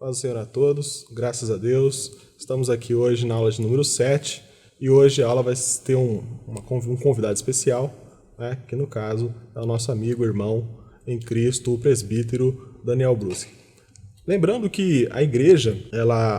Paz do Senhor a todos, graças a Deus. Estamos aqui hoje na aula de número 7 e hoje a aula vai ter um convidado especial, né, que no caso é o nosso amigo, irmão em Cristo, o presbítero Daniel Bruschi. Lembrando que a igreja,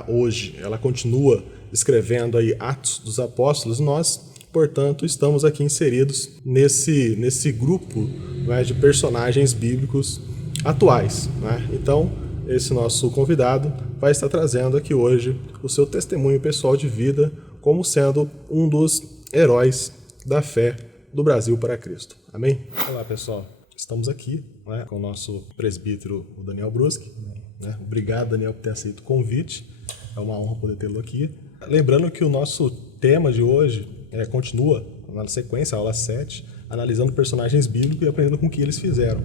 hoje continua escrevendo aí Atos dos Apóstolos, nós, portanto, estamos aqui inseridos nesse grupo, né, de personagens bíblicos atuais, né? Então, esse nosso convidado vai estar trazendo aqui hoje o seu testemunho pessoal de vida como sendo um dos heróis da fé do Brasil para Cristo. Amém? Olá, pessoal. Estamos aqui, né, com o nosso presbítero, o Daniel Bruschi. Né? Obrigado, Daniel, por ter aceito o convite. É uma honra poder tê-lo aqui. Lembrando que o nosso tema de hoje continua na sequência, a aula 7, analisando personagens bíblicos e aprendendo com o que eles fizeram.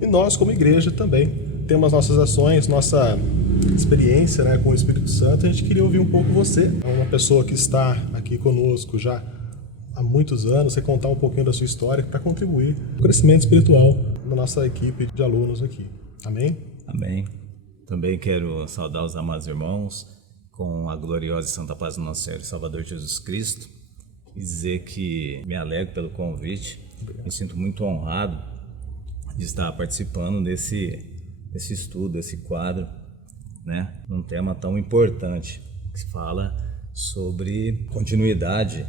E nós, como igreja, também temos nossas ações, nossa experiência, né, com o Espírito Santo. A gente queria ouvir um pouco você, uma pessoa que está aqui conosco já há muitos anos, você contar um pouquinho da sua história para contribuir no crescimento espiritual da nossa equipe de alunos aqui. Amém? Amém. Também quero saudar os amados irmãos com a gloriosa e santa paz do nosso Senhor e Salvador Jesus Cristo e dizer que me alegro pelo convite. Obrigado. Me sinto muito honrado de estar participando desse estudo, desse quadro, né, num tema tão importante que se fala sobre continuidade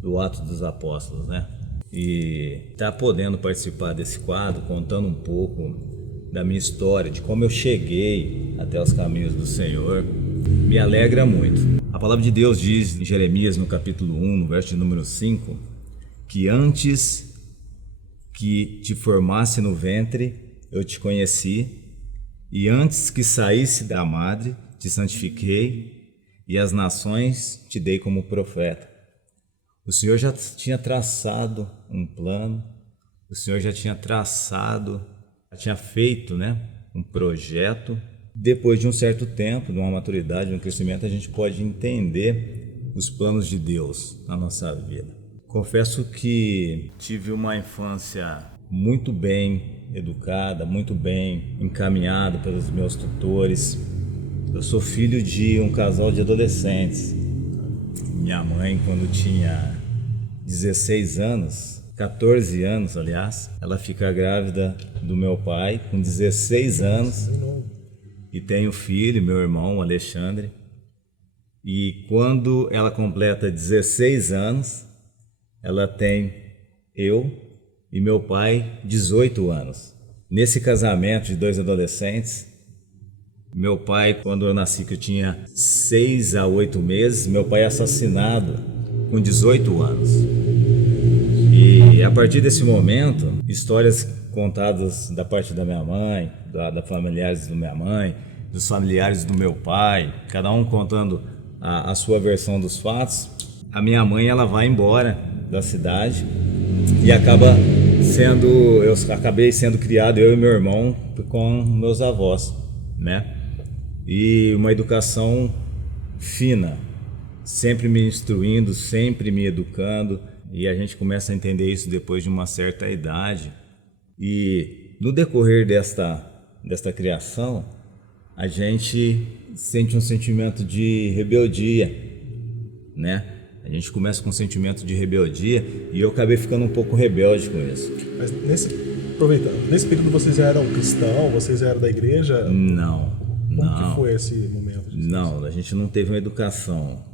do Atos dos Apóstolos, né? E estar podendo participar desse quadro, contando um pouco da minha história, de como eu cheguei até os caminhos do Senhor, me alegra muito. A palavra de Deus diz em Jeremias, no capítulo 1, no verso de número 5, que antes que te formasse no ventre, eu te conheci, e antes que saísse da madre, te santifiquei, e as nações te dei como profeta. O Senhor já tinha traçado um plano, o Senhor já tinha feito, né, um projeto. Depois de um certo tempo, de uma maturidade, de um crescimento, a gente pode entender os planos de Deus na nossa vida. Confesso que tive uma infância muito bem educada, muito bem encaminhada pelos meus tutores. Eu sou filho de um casal de adolescentes. Minha mãe, quando tinha 16 anos, 14 anos, aliás, ela fica grávida do meu pai com 16 anos e tem um filho, meu irmão, Alexandre. E quando ela completa 16 anos, ela tem eu e meu pai 18 anos. Nesse casamento de dois adolescentes, meu pai, quando eu nasci, que eu tinha 6 a 8 meses, meu pai é assassinado com 18 anos. E a partir desse momento, histórias contadas da parte da minha mãe, da familiares da minha mãe, dos familiares do meu pai, cada um contando a sua versão dos fatos, a minha mãe ela vai embora da cidade e eu acabei sendo criado, eu e meu irmão, com meus avós, né? E uma educação fina, sempre me instruindo, sempre me educando, e a gente começa a entender isso depois de uma certa idade. E no decorrer desta criação, a gente sente um sentimento de rebeldia, né? A gente começa com um sentimento de rebeldia e eu acabei ficando um pouco rebelde com isso. Mas nesse período vocês já eram cristãos? Vocês já eram da igreja? Não. Como que foi esse momento? Não, a gente não teve uma educação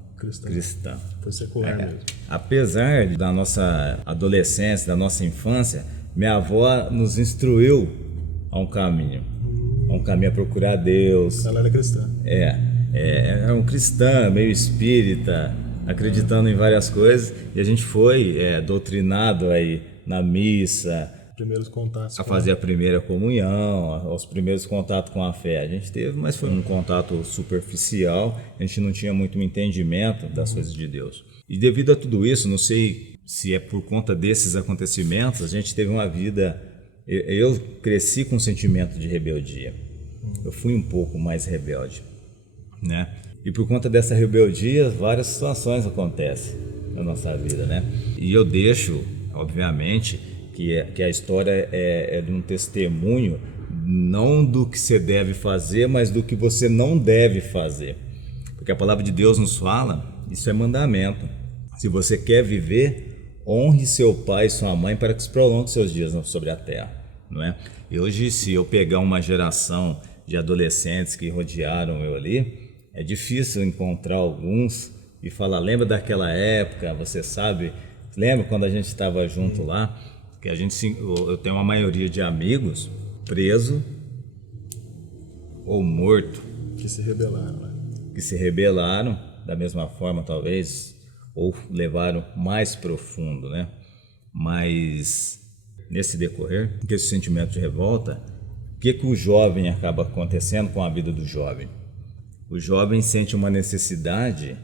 cristã. Foi secular mesmo. Apesar da nossa adolescência, da nossa infância, minha avó nos instruiu a um caminho a procurar Deus. Ela era cristã. Era um cristã, meio espírita, acreditando em várias coisas, e a gente foi doutrinado aí na missa, primeiros contatos a fazer a primeira comunhão, os primeiros contatos com a fé. A gente teve, mas foi um contato superficial, a gente não tinha muito entendimento das coisas de Deus. E devido a tudo isso, não sei se é por conta desses acontecimentos, a gente teve uma vida... Eu cresci com um sentimento de rebeldia. Eu fui um pouco mais rebelde, né? E por conta dessa rebeldia, várias situações acontecem na nossa vida, né? E eu deixo, obviamente, que a história é de um testemunho não do que você deve fazer, mas do que você não deve fazer. Porque a palavra de Deus nos fala, isso é mandamento. Se você quer viver, honre seu pai e sua mãe para que se prolongue seus dias sobre a terra, não é? E hoje, se eu pegar uma geração de adolescentes que rodearam eu ali, é difícil encontrar alguns e falar, lembra daquela época, você sabe, lembra quando a gente estava junto lá, que eu tenho uma maioria de amigos preso ou morto. Que se rebelaram, né? Que se rebelaram da mesma forma, talvez, ou levaram mais profundo, né? Mas nesse decorrer, com esse sentimento de revolta, o que o jovem acaba acontecendo com a vida do jovem? O jovem sente uma necessidade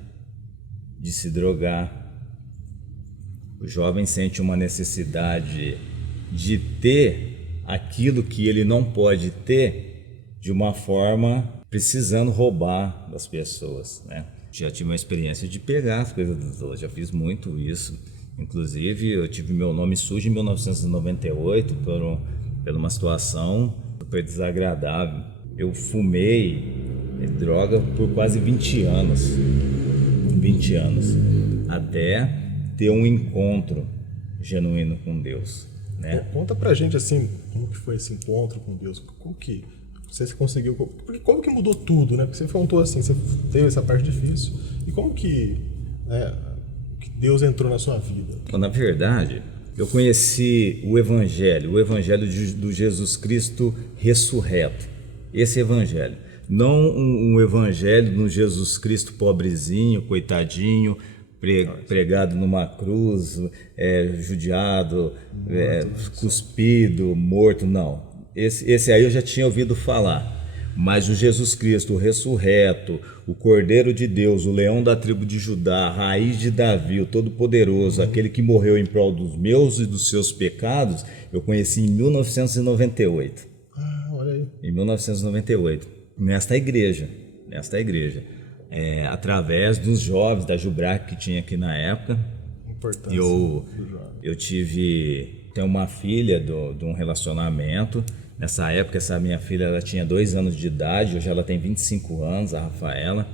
de se drogar. O jovem sente uma necessidade de ter aquilo que ele não pode ter de uma forma precisando roubar das pessoas, né? Já tive uma experiência de pegar as coisas dos outros, já fiz muito isso. Inclusive, eu tive meu nome sujo em 1998 por uma situação super desagradável. Eu fumei droga por quase 20 anos. 20 anos. Até ter um encontro genuíno com Deus, né? Conta pra gente, assim, como que foi esse encontro com Deus? Como que você conseguiu... Como que mudou tudo, né? Porque você contou assim, você teve essa parte difícil. E como que Deus entrou na sua vida? Na verdade, eu conheci o Evangelho do Jesus Cristo ressurreto. Esse Evangelho. Não um Evangelho no Jesus Cristo pobrezinho, coitadinho, pregado numa cruz, judiado, cuspido, morto, não. Esse aí eu já tinha ouvido falar. Mas o Jesus Cristo, o ressurreto, o Cordeiro de Deus, o leão da tribo de Judá, a raiz de Davi, o Todo-Poderoso, aquele que morreu em prol dos meus e dos seus pecados, eu conheci em 1998. Olha aí. Em 1998, nesta igreja. Através dos jovens da Jubrac que tinha aqui na época. Eu tenho uma filha de um relacionamento. Nessa época, essa minha filha ela tinha 2 anos de idade, hoje ela tem 25 anos, a Rafaela.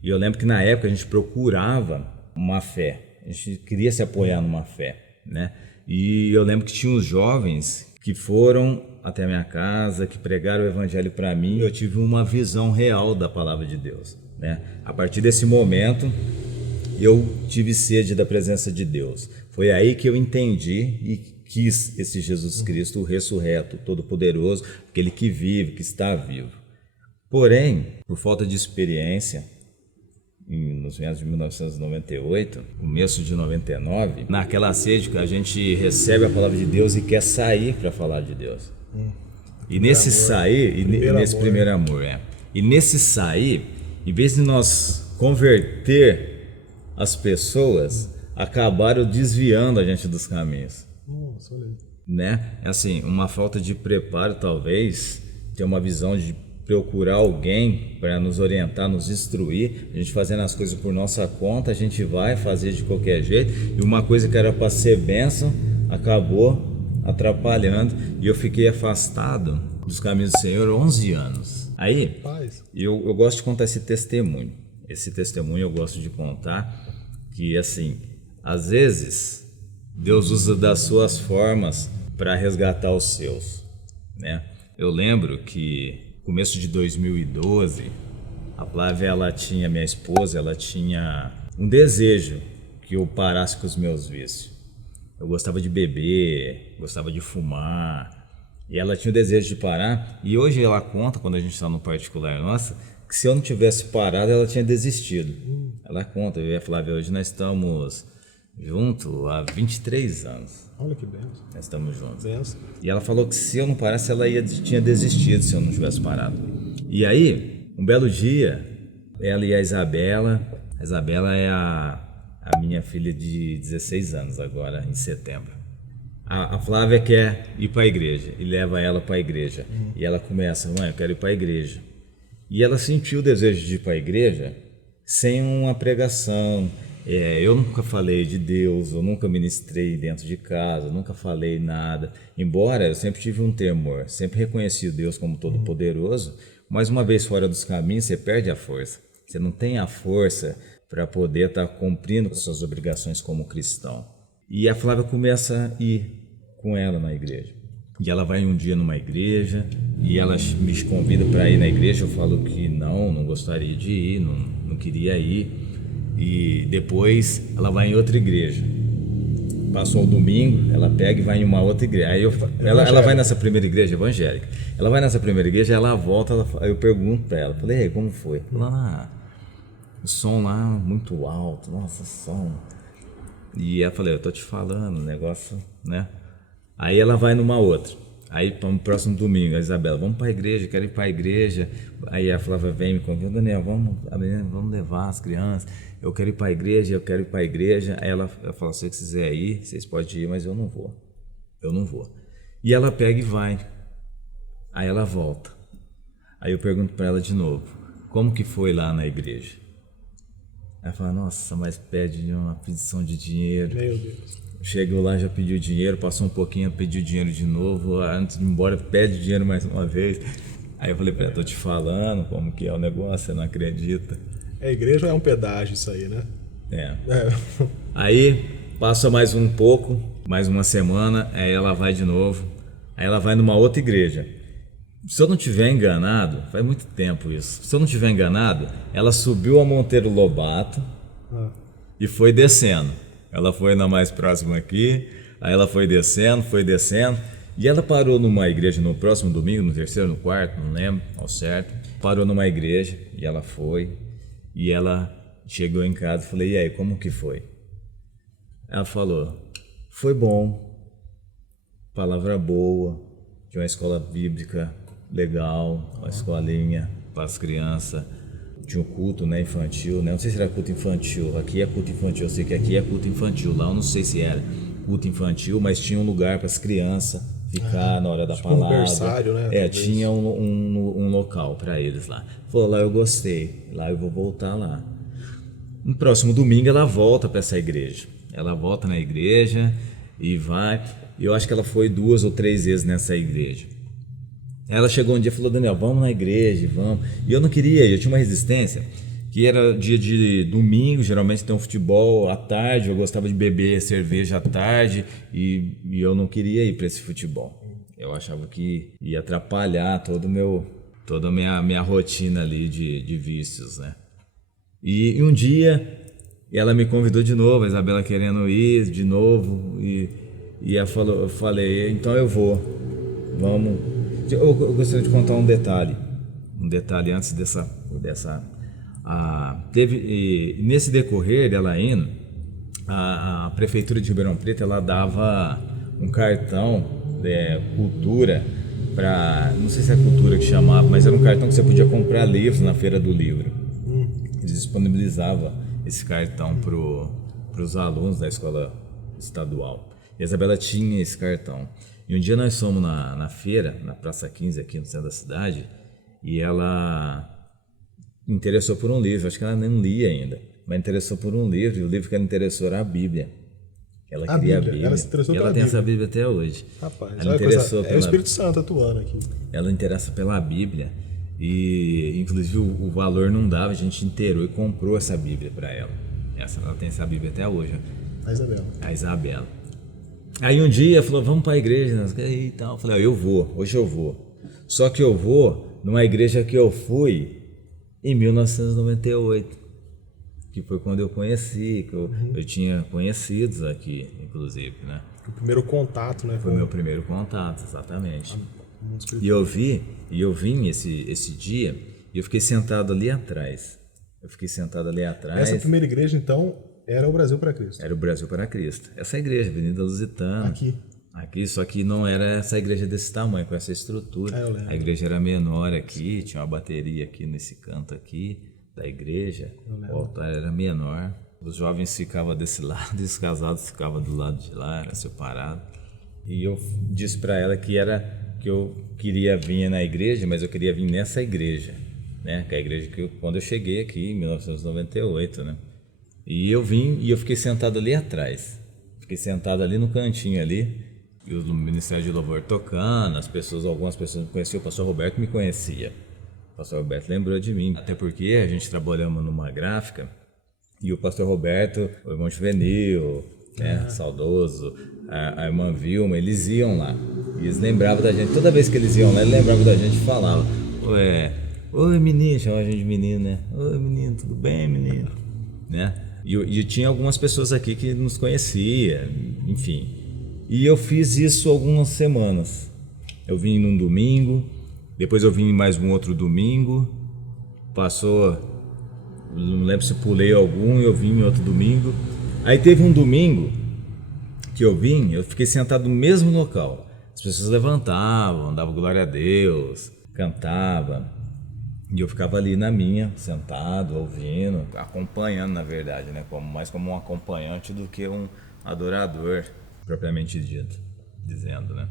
E eu lembro que na época a gente procurava uma fé, a gente queria se apoiar numa fé, né? E eu lembro que tinha uns jovens que foram até a minha casa, que pregaram o evangelho para mim, e eu tive uma visão real da palavra de Deus, né? A partir desse momento, eu tive sede da presença de Deus. Foi aí que eu entendi e quis esse Jesus Cristo, o ressurreto, todo-poderoso, aquele que vive, que está vivo. Porém, por falta de experiência, nos meados de 1998, começo de 99, naquela sede que a gente recebe a palavra de Deus e quer sair para falar de Deus. E nesse sair, nesse primeiro amor, e nesse sair, em vez de nós converter as pessoas, acabaram desviando a gente dos caminhos. Nossa, olha aí. Né? Assim, uma falta de preparo, talvez, ter uma visão de procurar alguém para nos orientar, nos instruir. A gente fazendo as coisas por nossa conta, a gente vai fazer de qualquer jeito, e uma coisa que era para ser bênção acabou atrapalhando, e eu fiquei afastado dos caminhos do Senhor 11 anos. Aí, eu gosto de contar esse testemunho. Esse testemunho eu gosto de contar que, assim, às vezes Deus usa das suas formas para resgatar os seus, né? Eu lembro que começo de 2012, a Flávia, minha esposa, ela tinha um desejo que eu parasse com os meus vícios. Eu gostava de beber, gostava de fumar, e ela tinha o desejo de parar. E hoje ela conta, quando a gente está no particular nossa, que se eu não tivesse parado, ela tinha desistido. Ela conta, eu e a Flávia, hoje nós estamos junto há 23 anos. Olha que benção. Nós estamos juntos. Benção. E ela falou que se eu não parasse, ela tinha desistido se eu não tivesse parado. E aí, um belo dia, ela e a Isabela é a minha filha de 16 anos agora, em setembro. A Flávia quer ir para a igreja e leva ela para a igreja. E ela começa, mãe, eu quero ir para a igreja. E ela sentiu o desejo de ir para a igreja sem uma pregação, Eu nunca falei de Deus, eu nunca ministrei dentro de casa, nunca falei nada. Embora eu sempre tive um temor, sempre reconheci o Deus como todo-poderoso, mas uma vez fora dos caminhos você perde a força. Você não tem a força para poder estar cumprindo com suas obrigações como cristão. E a Flávia começa a ir com ela na igreja. E ela vai um dia numa igreja e ela me convida para ir na igreja. Eu falo que não gostaria de ir, não queria ir. E depois ela vai em outra igreja. Passou o domingo, ela pega e vai em uma outra igreja. Aí ela vai nessa primeira igreja evangélica. Ela vai nessa primeira igreja, ela volta, aí eu pergunto para ela, falei, como foi? Ela, o som lá muito alto, nossa, som. E ela falou, eu tô te falando, o negócio, né? Aí ela vai numa outra. Aí no próximo domingo, a Isabela, vamos para a igreja, quero ir para a igreja. Aí a Flávia vem e me convida, Daniel, vamos levar as crianças. Eu quero ir para a igreja, eu quero ir para a igreja. Aí ela fala, se vocês quiserem ir, vocês podem ir, mas eu não vou. Eu não vou. E ela pega e vai. Aí ela volta. Aí eu pergunto para ela de novo, como que foi lá na igreja? Aí ela fala, nossa, mas pede uma pedição de dinheiro. Meu Deus. Chegou lá, já pediu dinheiro, passou um pouquinho, pediu dinheiro de novo, antes de ir embora pede dinheiro mais uma vez. Aí eu falei pra ela, tô te falando como que é o negócio, você não acredita. A igreja é um pedágio isso aí, né? Aí passa mais um pouco, mais uma semana, aí ela vai de novo, aí ela vai numa outra igreja. Se eu não tiver enganado, faz muito tempo isso, se eu não tiver enganado, ela subiu a Monteiro Lobato e foi descendo. Ela foi na mais próxima aqui, aí ela foi descendo, e ela parou numa igreja no próximo domingo, no terceiro, no quarto, não lembro ao certo. Parou numa igreja e ela foi, e ela chegou em casa e falei, e aí, como que foi? Ela falou, foi bom, palavra boa, de uma escola bíblica legal, uma escolinha para as crianças. Tinha um culto, né, infantil, né? Não sei se era culto infantil, aqui é culto infantil, eu sei que aqui é culto infantil, lá eu não sei se era culto infantil, mas tinha um lugar para as crianças ficar na hora da palavra. Um berçário, né? Tinha um local para eles lá. Falou, lá eu gostei, lá eu vou voltar lá. No próximo domingo ela volta para essa igreja, ela volta na igreja e vai, eu acho que ela foi 2 ou 3 vezes nessa igreja. Ela chegou um dia e falou, Daniel, vamos na igreja, vamos. E eu não queria ir, eu tinha uma resistência, que era dia de domingo, geralmente tem um futebol à tarde, eu gostava de beber cerveja à tarde e eu não queria ir para esse futebol. Eu achava que ia atrapalhar toda a minha rotina ali de vícios, né? E um dia ela me convidou de novo, a Isabela querendo ir de novo, e eu falei, então eu vou, vamos. Eu gostaria de contar um detalhe antes nesse decorrer dela indo, a prefeitura de Ribeirão Preto, ela dava um cartão cultura para, não sei se é cultura que chamava, mas era um cartão que você podia comprar livros na feira do livro. Eles disponibilizavam esse cartão para os alunos da escola estadual. E a Isabela tinha esse cartão. E um dia nós fomos na feira, na Praça 15, aqui no centro da cidade, e ela interessou por um livro, acho que ela nem lia ainda, mas interessou por um livro, e o livro que ela interessou era a Bíblia. Ela queria a Bíblia. Ela se interessou e ela pela tem Bíblia. essa Bíblia até hoje. Rapaz, ela interessou é o Espírito Santo atuando aqui. Ela interessa pela Bíblia, e inclusive o valor não dava, a gente inteirou e comprou essa Bíblia para ela. Ela tem essa Bíblia até hoje. A Isabela. Aí um dia falou, vamos para a igreja, e tal. Eu falei, hoje eu vou. Só que eu vou numa igreja que eu fui em 1998, que foi quando eu conheci, que eu tinha conhecidos aqui, inclusive, né? O primeiro contato, né? Foi o meu primeiro contato, exatamente. E eu vim esse dia e eu fiquei sentado ali atrás. Essa primeira igreja, então, era o Brasil para Cristo. Era o Brasil para Cristo. Essa igreja, Avenida Lusitana. Aqui, só que não era essa igreja desse tamanho, com essa estrutura. A igreja era menor aqui, tinha uma bateria aqui nesse canto aqui da igreja. O altar era menor. Os jovens ficavam desse lado e os casados ficavam do lado de lá, era separado. E eu disse para ela que eu queria vir na igreja, mas eu queria vir nessa igreja, né? Que é a igreja quando eu cheguei aqui em 1998, né? E eu vim e eu fiquei sentado ali atrás. Fiquei sentado ali no cantinho ali, e o Ministério de Louvor tocando, algumas pessoas me conheciam, o pastor Roberto me conhecia. O pastor Roberto lembrou de mim, até porque a gente trabalhamos numa gráfica, e o pastor Roberto, o irmão Juvenil, né, saudoso, a irmã Vilma, eles iam lá. E eles lembravam da gente, toda vez que eles iam lá, eles lembravam da gente e falavam: oi menino, chamava a gente de menino, né? Oi menino, tudo bem menino? Né? E tinha algumas pessoas aqui que nos conhecia, enfim. E eu fiz isso algumas semanas. Eu vim num domingo, depois eu vim mais um outro domingo, passou, não lembro se pulei algum, eu vim em outro domingo. Aí teve um domingo que eu vim, eu fiquei sentado no mesmo local. As pessoas levantavam, davam glória a Deus, cantavam. E eu ficava ali na minha, sentado, ouvindo, acompanhando, na verdade, né? Mais como um acompanhante do que um adorador, propriamente dito, dizendo, né?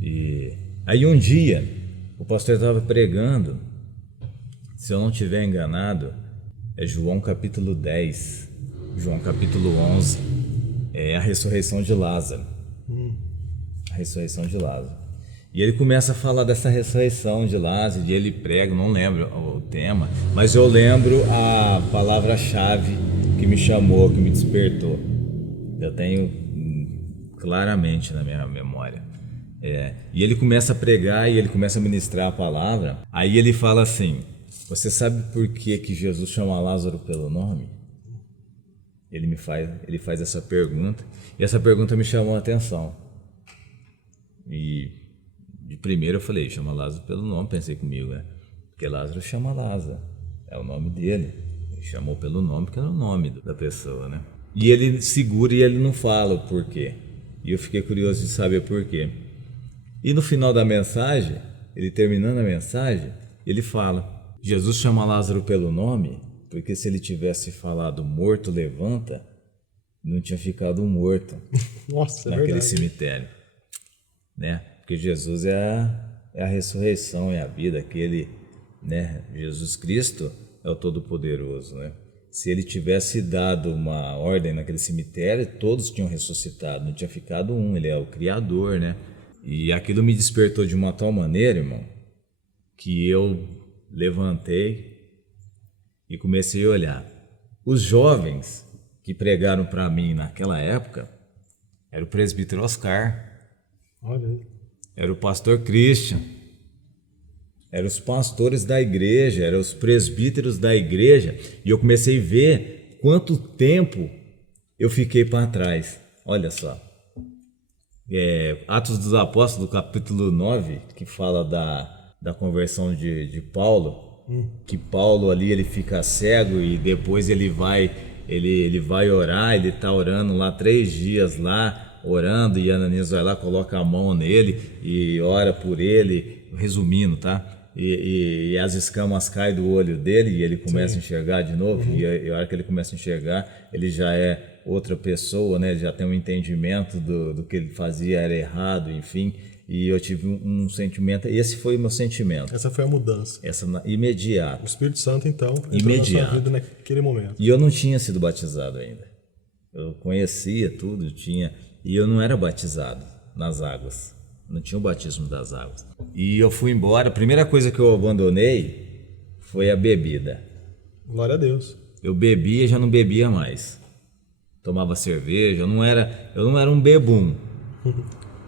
E aí um dia, o pastor estava pregando, se eu não estiver enganado, é João capítulo 10, João capítulo 11, é a ressurreição de Lázaro. A ressurreição de Lázaro. E ele começa a falar dessa ressurreição de Lázaro, e ele prega, não lembro o tema, mas eu lembro a palavra-chave que me chamou, que me despertou. Eu tenho claramente na minha memória. E ele começa a pregar e ele começa a ministrar a palavra. Aí ele fala assim: você sabe por que Jesus chama Lázaro pelo nome? Ele faz essa pergunta, e essa pergunta me chamou a atenção. E de primeiro eu falei, chama Lázaro pelo nome, pensei comigo, né? Porque Lázaro chama Lázaro, é o nome dele. Ele chamou pelo nome porque era o nome da pessoa, né? E ele segura e ele não fala o porquê. E eu fiquei curioso de saber por quê. E no final da mensagem, ele terminando a mensagem, ele fala: Jesus chama Lázaro pelo nome porque se ele tivesse falado morto levanta, não tinha ficado um morto. Nossa, naquele verdade. cemitério, né? Porque Jesus é a ressurreição, é a vida, aquele, né? Jesus Cristo é o Todo-Poderoso, né? Se ele tivesse dado uma ordem naquele cemitério, todos tinham ressuscitado, não tinha ficado um, ele é o Criador, né? E aquilo me despertou de uma tal maneira, irmão, que eu levantei e comecei a olhar. Os jovens que pregaram para mim naquela época era o presbítero Oscar, Olha aí. era o pastor Christian, eram os pastores da igreja, eram os presbíteros da igreja, e eu comecei a ver quanto tempo eu fiquei para trás. Olha só, Atos dos Apóstolos, capítulo 9, que fala da conversão de Paulo, que Paulo ali ele fica cego e depois ele vai orar, ele está orando lá 3 dias lá, orando, e Ananias vai lá, coloca a mão nele e ora por ele, resumindo, tá? E as escamas caem do olho dele e ele começa a enxergar de novo, e a hora que ele começa a enxergar, ele já é outra pessoa, né? Já tem um entendimento do que ele fazia era errado, enfim, e eu tive um sentimento, esse foi o meu sentimento. Essa foi a mudança. Imediato. O Espírito Santo, então, entrou na sua vida naquele momento. E eu não tinha sido batizado ainda. Eu conhecia tudo, e eu não era batizado nas águas. Não tinha o batismo das águas. E eu fui embora, a primeira coisa que eu abandonei foi a bebida. Glória a Deus. Eu bebia e já não bebia mais. Tomava cerveja, eu não era um bebum.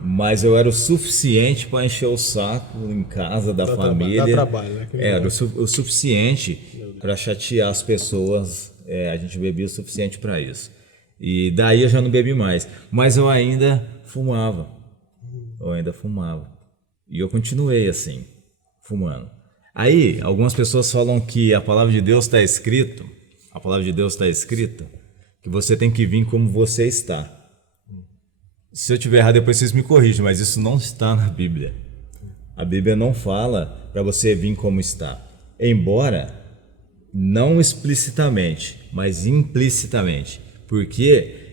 Mas eu era o suficiente para encher o saco em casa da família. Dá trabalho, né? Era o suficiente para chatear as pessoas. A gente bebia o suficiente para isso. E daí eu já não bebi mais. Mas eu ainda fumava. E eu continuei assim, fumando. Aí, algumas pessoas falam que a palavra de Deus está escrita que você tem que vir como você está. Se eu estiver errado, depois vocês me corrigem, mas isso não está na Bíblia. A Bíblia não fala para você vir como está. Embora, não explicitamente, mas implicitamente. Porque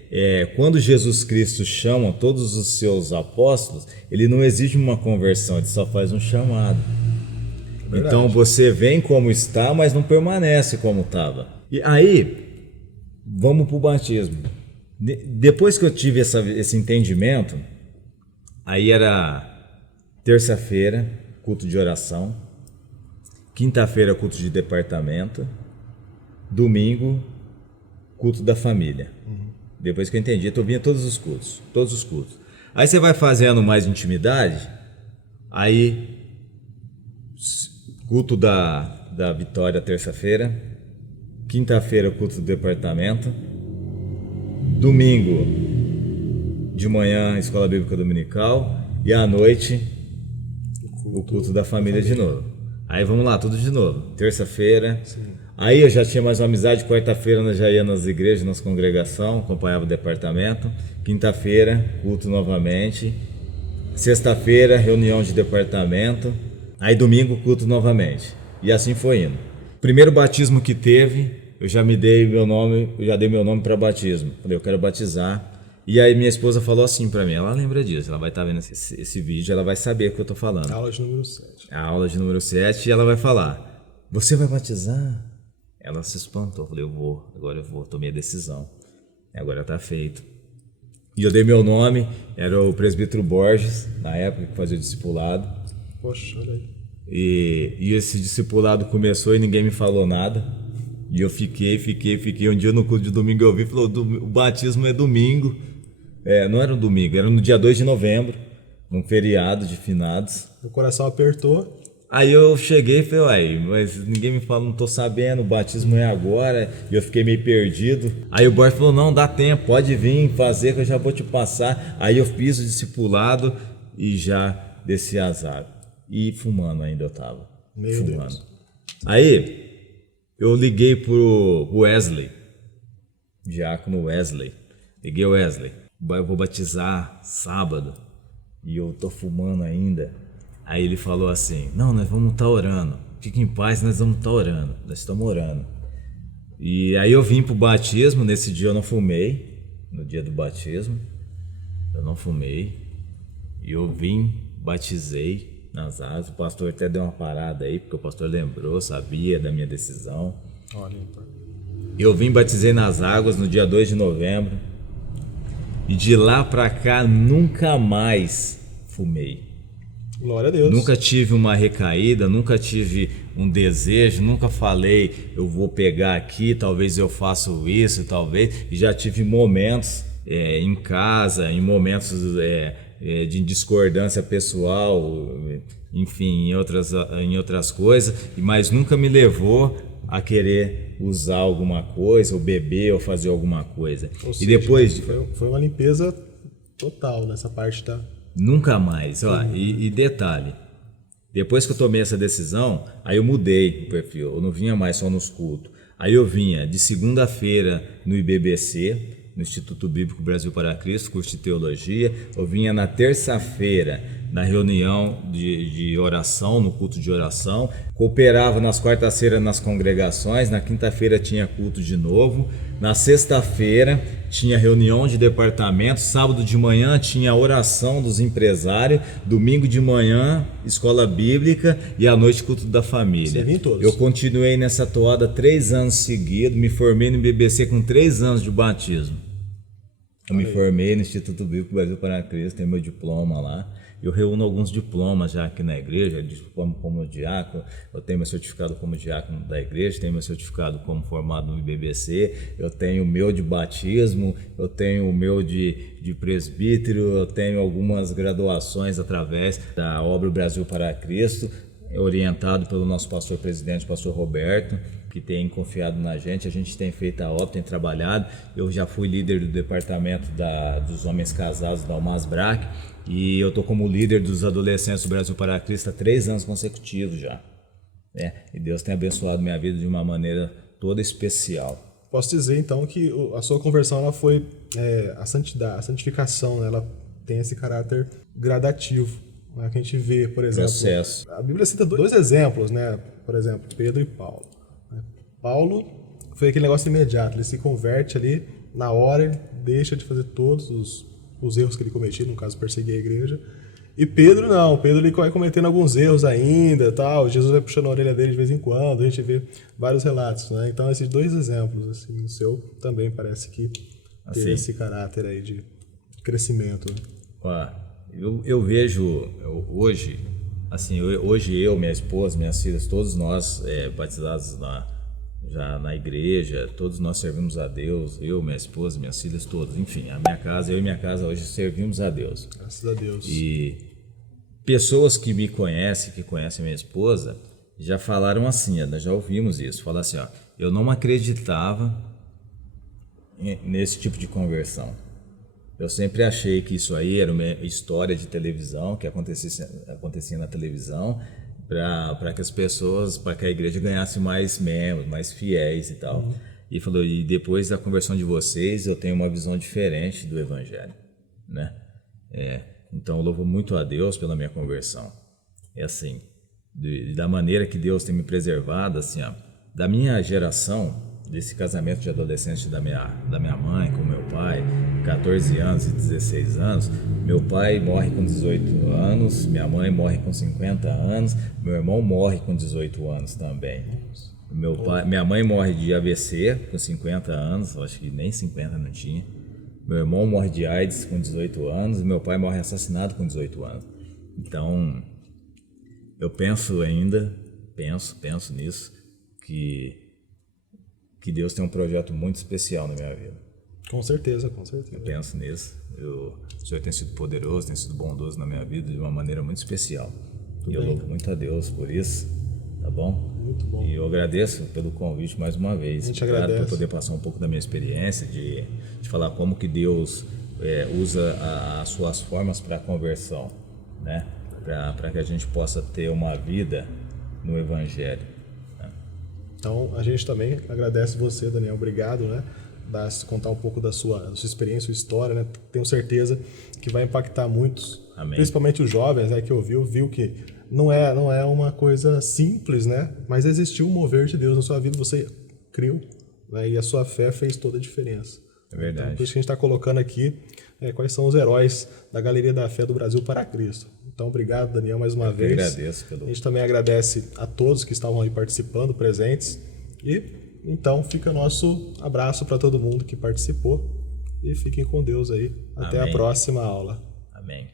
quando Jesus Cristo chama todos os seus apóstolos, ele não exige uma conversão, ele só faz um chamado. Verdade. Então você vem como está, mas não permanece como estava. E aí, Vamos para o batismo. Depois que eu tive esse entendimento, aí era terça-feira, culto de oração, quinta-feira, culto de departamento, domingo, culto da família. Depois que eu entendi, eu vinha todos os cultos. Aí você vai fazendo mais intimidade, aí culto da Vitória, terça-feira, quinta-feira, culto do departamento, domingo de manhã, escola bíblica dominical, e à noite o culto da família de novo. Aí vamos lá, tudo de novo. Terça-feira. Aí eu já tinha mais uma amizade. Quarta-feira nós já ia nas igrejas, nas congregações, acompanhava o departamento. Quinta-feira, culto novamente. Sexta-feira, reunião de departamento. Aí domingo, culto novamente. E assim foi indo. Primeiro batismo que teve, eu já dei meu nome para batismo. Falei, eu quero batizar. E aí minha esposa falou assim para mim, ela lembra disso, ela vai estar vendo esse vídeo, ela vai saber o que eu tô falando. Aula de número 7. A aula de número 7, e ela vai falar, você vai batizar? Ela se espantou, eu falei, agora eu vou, tomei a decisão. Agora tá feito. E eu dei meu nome, era o presbítero Borges, na época que fazia o discipulado. Poxa, olha aí. E esse discipulado começou e ninguém me falou nada. E eu fiquei. Um dia no culto de domingo eu ouvi e falou, o batismo é domingo. Não era um domingo, era no dia 2 de novembro, num feriado de finados. Meu coração apertou. Aí eu cheguei e falei, mas ninguém me fala, não tô sabendo, o batismo é agora. E eu fiquei meio perdido. Aí o Borges falou, não, dá tempo, pode vir fazer que eu já vou te passar. Aí eu fiz o discipulado e já desci as águas. E fumando ainda eu tava. Meu fumando. Deus. Aí eu liguei pro Wesley, diácono Wesley. Liguei o Wesley. Eu vou batizar sábado e eu tô fumando ainda. Aí ele falou assim, não, nós vamos estar orando, fique em paz, nós vamos estar orando, nós estamos orando. E aí eu vim pro batismo, nesse dia eu não fumei, no dia do batismo, eu não fumei, e eu vim, batizei nas águas, o pastor até deu uma parada aí, porque o pastor lembrou, sabia da minha decisão. Olha, então. Eu vim, batizei nas águas no dia 2 de novembro, e de lá pra cá nunca mais fumei. Glória a Deus. Nunca tive uma recaída, nunca tive um desejo, nunca falei, eu vou pegar aqui, talvez eu faça isso, talvez. E já tive momentos em casa, em momentos de discordância pessoal, enfim, em outras coisas, mas nunca me levou a querer usar alguma coisa, ou beber, ou fazer alguma coisa. Ou seja, e depois foi uma limpeza total nessa parte da... Nunca mais, ó, e detalhe, depois que eu tomei essa decisão, aí eu mudei o perfil, eu não vinha mais só nos cultos, aí eu vinha de segunda-feira no IBBC, no Instituto Bíblico Brasil para Cristo, curso de teologia, eu vinha na terça-feira na reunião de oração, no culto de oração, cooperava nas quartas-feiras nas congregações, na quinta-feira tinha culto de novo, na sexta-feira tinha reunião de departamento, sábado de manhã tinha oração dos empresários, domingo de manhã escola bíblica e à noite culto da família. Eu continuei nessa toada 3 anos seguidos, me formei no BBC com 3 anos de batismo. Eu me formei no Instituto Bíblico Brasil para Cristo, tenho meu diploma lá. Eu reúno alguns diplomas já aqui na igreja, como diácono, eu tenho meu certificado como diácono da igreja, tenho meu certificado como formado no IBBC, eu tenho o meu de batismo, eu tenho o meu de presbítero, eu tenho algumas graduações através da obra Brasil para Cristo, orientado pelo nosso pastor presidente, pastor Roberto, que tem confiado na gente, a gente tem feito a obra, tem trabalhado. Eu já fui líder do departamento dos homens casados da Almas Brac e eu estou como líder dos adolescentes do Brasil para Cristo há 3 anos consecutivos já. E Deus tem abençoado minha vida de uma maneira toda especial. Posso dizer então que a sua conversão ela foi a santidade, a santificação, né? Ela tem esse caráter gradativo. Né? Que a gente vê, por exemplo, processo. A Bíblia cita 2 exemplos, né? Por exemplo, Pedro e Paulo. Paulo foi aquele negócio imediato, ele se converte ali na hora, ele deixa de fazer todos os erros que ele cometia, no caso perseguir a igreja, E Pedro não, Pedro ele vai cometendo alguns erros ainda, tal. Jesus vai puxando a orelha dele de vez em quando, a gente vê vários relatos, né? Então esses dois exemplos, assim, o seu também parece que Assim. tem esse caráter aí de crescimento. Né? Ó, eu vejo hoje, assim, hoje eu, minha esposa, minhas filhas, todos nós batizados já na igreja, todos nós servimos a Deus, eu, minha esposa, minhas filhas, todos, enfim, eu e minha casa hoje servimos a Deus. Graças a Deus. E pessoas que me conhecem, que conhecem minha esposa, já falaram assim, nós já ouvimos isso, falar assim, ó, eu não acreditava nesse tipo de conversão. Eu sempre achei que isso aí era uma história de televisão, que acontecia na televisão, para que as pessoas, para que a igreja ganhasse mais membros, mais fiéis e tal. E falou, e depois da conversão de vocês, eu tenho uma visão diferente do evangelho, né? Então eu louvo muito a Deus pela minha conversão. É assim, da maneira que Deus tem me preservado, assim, ó, da minha geração, desse casamento de adolescente da minha mãe com meu pai, 14 anos e 16 anos, meu pai morre com 18 anos, minha mãe morre com 50 anos, meu irmão morre com 18 anos também. Minha mãe morre de AVC com 50 anos, acho que nem 50 não tinha. Meu irmão morre de AIDS com 18 anos, meu pai morre assassinado com 18 anos. Então, eu penso nisso, que Deus tem um projeto muito especial na minha vida. Com certeza, com certeza. Eu penso nisso. O Senhor tem sido poderoso, tem sido bondoso na minha vida de uma maneira muito especial. E eu louvo muito a Deus por isso, tá bom? Muito bom. E eu agradeço pelo convite mais uma vez. A gente Obrigado agradece. por poder passar um pouco da minha experiência, de falar como que Deus usa as suas formas para a conversão, né? Para que a gente possa ter uma vida no Evangelho. Então, a gente também agradece você, Daniel. Obrigado, né? Contar um pouco da sua experiência, sua história, né? Tenho certeza que vai impactar muitos, Amém. Principalmente os jovens, né? Que viu que não é uma coisa simples, né? Mas existiu um mover de Deus na sua vida, você creu, né? E a sua fé fez toda a diferença. É verdade. Então, por isso que a gente está colocando aqui quais são os heróis da Galeria da Fé do Brasil para Cristo. Então, obrigado, Daniel, mais uma vez. Eu agradeço A gente também agradece a todos que estavam aí participando, presentes. E, então, fica nosso abraço para todo mundo que participou. E fiquem com Deus aí. Até Amém. a próxima aula. Amém.